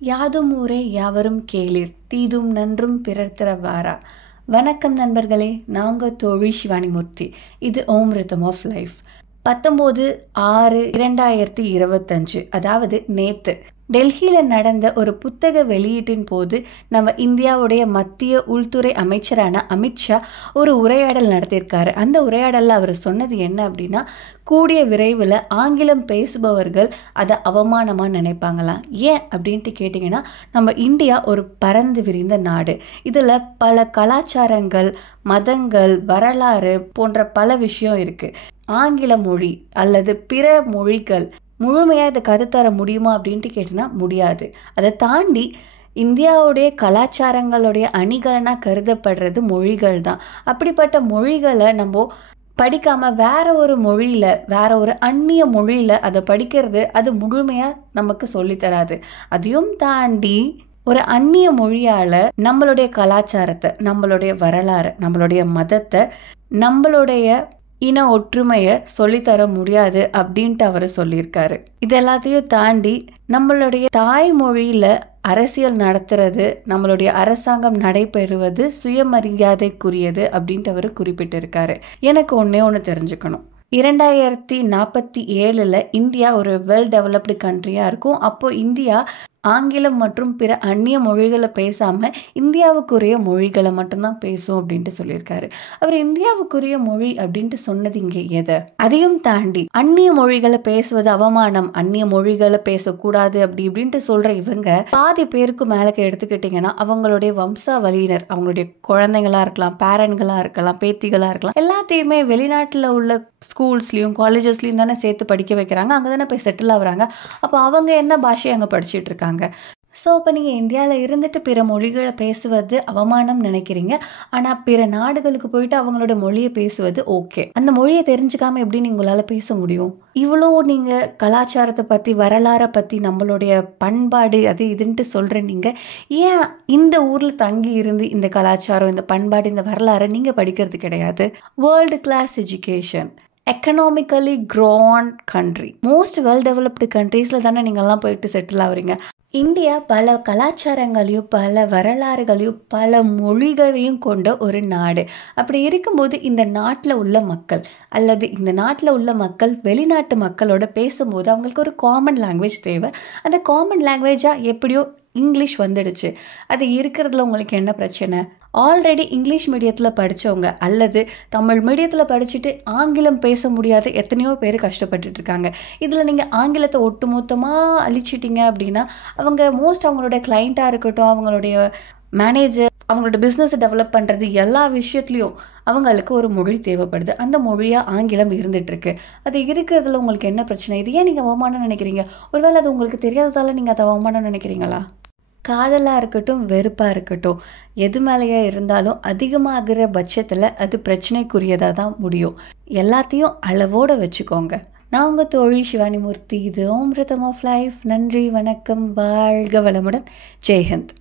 யாதும் ஊரே யாவரும் கேளிர் தீதும் நன்றும் பிறர் தர வாரா. வணக்கம் நண்பர்களே, நான் உங்கள் தோழி சிவானி மூர்த்தி. இது ஓம் ரிதம் ஆஃப் லைஃப். 19/6/2025, அதாவது நேத்து டெல்லியில் நடந்த ஒரு புத்தக வெளியீட்டின் போது நம்ம இந்தியாவுடைய மத்திய உள்துறை அமைச்சரான அமித்ஷா ஒரு உரையாடல் நடத்தியிருக்காரு. அந்த உரையாடலில் அவர் சொன்னது என்ன அப்படின்னா, கூடிய விரைவில் ஆங்கிலம் பேசுபவர்கள் அதை அவமானமாக நினைப்பாங்களாம். ஏன் அப்படின்ட்டு கேட்டிங்கன்னா, நம்ம இந்தியா ஒரு பரந்து விரிந்த நாடு. இதில் பல கலாச்சாரங்கள், மதங்கள், வரலாறு போன்ற பல விஷயம் இருக்குது. ஆங்கில மொழி அல்லது பிற மொழிகள் முழுமையாக இதை கற்றுத்தர முடியுமா அப்படின்ட்டு கேட்டினா முடியாது. அதை தாண்டி இந்தியாவுடைய கலாச்சாரங்களுடைய அணிகலனாக கருதப்படுறது மொழிகள் தான். அப்படிப்பட்ட மொழிகளை நம்ம படிக்காமல் வேற ஒரு மொழியில், வேற ஒரு அந்நிய மொழியில் அதை படிக்கிறது அது முழுமையாக நமக்கு சொல்லித்தராது. அதையும் தாண்டி ஒரு அந்நிய மொழியால் நம்மளுடைய கலாச்சாரத்தை, நம்மளுடைய வரலாறு, நம்மளுடைய மதத்தை, நம்மளுடைய இன ஒற்றுமையை சொல்லித்தர முடியாது அப்படின்ட்டு அவர் சொல்லியிருக்காரு. இது எல்லாத்தையும் தாண்டி நம்மளுடைய தாய்மொழியில் அரசியல் நடத்துறது, நம்மளுடைய அரசாங்கம் நடைபெறுவது சுயமரியாதைக்குரியது அப்படின்ட்டு அவர் குறிப்பிட்டிருக்காரு. எனக்கு ஒன்று தெரிஞ்சுக்கணும். 2047 இந்தியா ஒரு வெல் டெவலப்டு கண்ட்ரியாக இருக்கும். அப்போது இந்தியா ஆங்கிலம் மற்றும் பிற அந்நிய மொழிகளை பேசாமல் இந்தியாவுக்குரிய மொழிகளை மட்டும்தான் பேசும் அப்படின்ட்டு சொல்லியிருக்காரு. அவர் இந்தியாவுக்குரிய மொழி அப்படின்ட்டு சொன்னது இங்கே எதை? அதையும் தாண்டி அந்நிய மொழிகளை பேசுவது அவமானம், அந்நிய மொழிகளை பேசக்கூடாது அப்படி இப்படின்ட்டு சொல்ற இவங்க பாதி பேருக்கு மேலே எடுத்துக்கிட்டிங்கன்னா அவங்களுடைய வம்சாவளியினர், அவங்களுடைய குழந்தைங்களா இருக்கலாம், பேரண்ட்களா இருக்கலாம், பேத்திகளா இருக்கலாம், எல்லாத்தையுமே வெளிநாட்டில் உள்ள ஸ்கூல்ஸ்லையும் காலேஜஸ்லையும் தானே சேர்த்து படிக்க வைக்கிறாங்க. அங்கே தானே போய் செட்டில் ஆகுறாங்க. அப்போ அவங்க என்ன பாஷை அங்கே படிச்சுட்டு இருக்காங்க? ஸோ இப்போ நீங்கள் இந்தியாவில் இருந்துட்டு பிற மொழிகளை பேசுவது அவமானம் நினைக்கிறீங்க. ஆனால் பிற நாடுகளுக்கு போயிட்டு அவங்களோட மொழியை பேசுவது ஓகே. அந்த மொழியை தெரிஞ்சுக்காமல் எப்படி உங்களால் பேச முடியும்? இவ்வளோ நீங்கள் கலாச்சாரத்தை பற்றி, வரலாறை பற்றி, நம்மளுடைய பண்பாடு அது இதுன்ட்டு சொல்கிற நீங்கள் ஏன் இந்த ஊரில் தங்கி இருந்து இந்த கலாச்சாரம், இந்த பண்பாடு, இந்த வரலாறை நீங்கள் படிக்கிறது கிடையாது? World class education, economically grown country, most well developed கண்ட்ரீஸில் தானே நீங்கள்லாம் போயிட்டு செட்டில் ஆகுறீங்க. இந்தியா பல கலாச்சாரங்களையும், பல வரலாறுகளையும், பல மொழிகளையும் கொண்ட ஒரு நாடு. அப்படி இருக்கும்போது இந்த நாட்டில் உள்ள மக்கள் அல்லது இந்த நாட்டில் உள்ள மக்கள் வெளிநாட்டு மக்களோட பேசும்போது அவங்களுக்கு ஒரு காமன் லாங்குவேஜ் தேவை. அந்த காமன் லாங்குவேஜாக எப்படியோ இங்கிலீஷ் வந்துடுச்சு. அது இருக்கிறதுல உங்களுக்கு என்ன பிரச்சனை? ஆல்ரெடி இங்கிலீஷ் மீடியத்தில் படித்தவங்க அல்லது தமிழ் மீடியத்தில் படிச்சுட்டு ஆங்கிலம் பேச முடியாத எத்தனையோ பேர் கஷ்டப்பட்டுட்டு இருக்காங்க. இதில் நீங்கள் ஆங்கிலத்தை ஒட்டுமொத்தமாக அழிச்சிட்டிங்க அப்படின்னா அவங்களோட கிளைண்ட்டாக இருக்கட்டும், அவங்களுடைய மேனேஜர், அவங்களோட பிஸ்னஸை டெவலப் பண்ணுறது, எல்லா விஷயத்துலையும் அவங்களுக்கு ஒரு மொழி தேவைப்படுது. அந்த மொழியாக ஆங்கிலம் இருந்துகிட்ருக்கு. அது இருக்கிறதுல உங்களுக்கு என்ன பிரச்சனை? இது ஏன் நீங்கள் அவமானம் நினைக்கிறீங்க? ஒருவேளை அது உங்களுக்கு தெரியாததால் நீங்கள் அதை அவமானம் நினைக்கிறீங்களா? காதலாக இருக்கட்டும், வெறுப்பாக இருக்கட்டும், எது மேலேயே இருந்தாலும் அதிகமாகிற பட்சத்தில் அது பிரச்சனைக்குரியதாக தான் முடியும். எல்லாத்தையும் அளவோடு வச்சுக்கோங்க. நான் உங்கள் தோழி சிவானி மூர்த்தி. இது ஓம் ரிதம் ஆஃப் லைஃப். நன்றி, வணக்கம், வாழ்க வளமுடன், ஜெய்ஹிந்த்.